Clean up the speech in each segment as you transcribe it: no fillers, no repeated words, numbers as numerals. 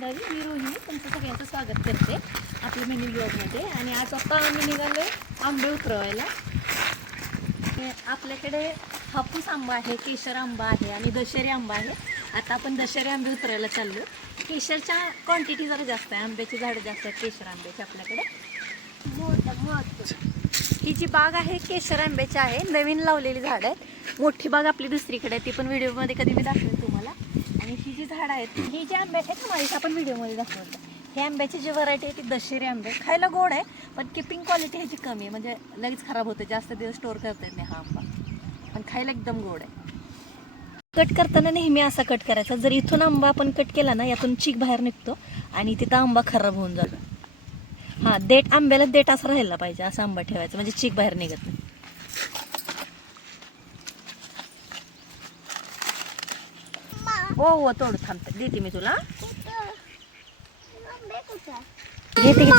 मंडळी, मी रोहिणी तुमचं सगळ्यांचं स्वागत करते आपल्या मिनी ब्लॉगमध्ये. आणि आज आता आम्ही निघालो आंबे उतरवायला. आपल्याकडे हापूस आंबा आहे, केशर आंबा आहे आणि दशेरी आंबा आहे. आता आपण दशेरी आंबे उतरायला चाललो. केशरच्या क्वांटिटी जरा जास्त आहे, आंब्याची झाडं जास्त आहेत केशर आंब्याची आपल्याकडे. ही जी बाग आहे केशर आंब्याची आहे, नवीन लावलेली झाड आहेत. मोठी बाग आपली दुसरीकडे आहे, ती पण व्हिडिओमध्ये कधी मी दाखवेल तुम्हाला. आणि ही जी झाडं आहेत, ही जी आंबे आहेत ना माहिती आपण व्हिडिओमध्ये दाखवतो. हे आंब्याची जी व्हरायटी आहे ती दशेरी आंबे. खायला गोड आहे पण किपिंग क्वालिटी ह्याची कमी आहे, म्हणजे लगेच खराब होते, जास्त दिवस स्टोअर करता येत नाही हा आंबा. पण खायला एकदम गोड आहे. कट करताना नेहमी असा कट करायचा, जर इथून आंबा आपण कट केला ना, यातून चीक बाहेर निघतो आणि तिथं आंबा खराब होऊन जातो. हा, देठ आंब्याला देठ असं राहायला पाहिजे, असा आंबा ठेवायचा म्हणजे चीक बाहेर निघत नाही. हो हो, तोड थांबते, देते मी तुला. घेते घेते.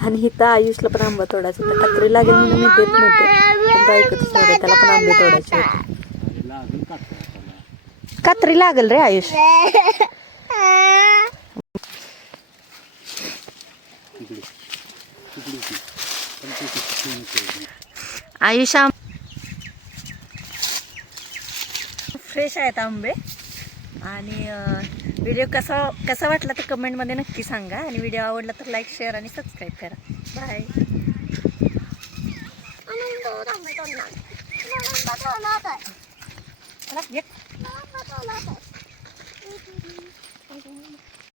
आणि इथं आयुषला पण आंबा तोडायचा होता, कात्री लागेल म्हणून मी देत नव्हते, पण तो ऐकतच नव्हते. त्याला पण आंबे तोडायचे होते. कात्री लागल रे आयुष. आयुष फ्रेश आहेत आंबे. आणि व्हिडिओ कसा वाटला तर कमेंटमध्ये नक्की सांगा. आणि व्हिडिओ आवडला तर लाईक, शेअर आणि सबस्क्राईब करा. बाय.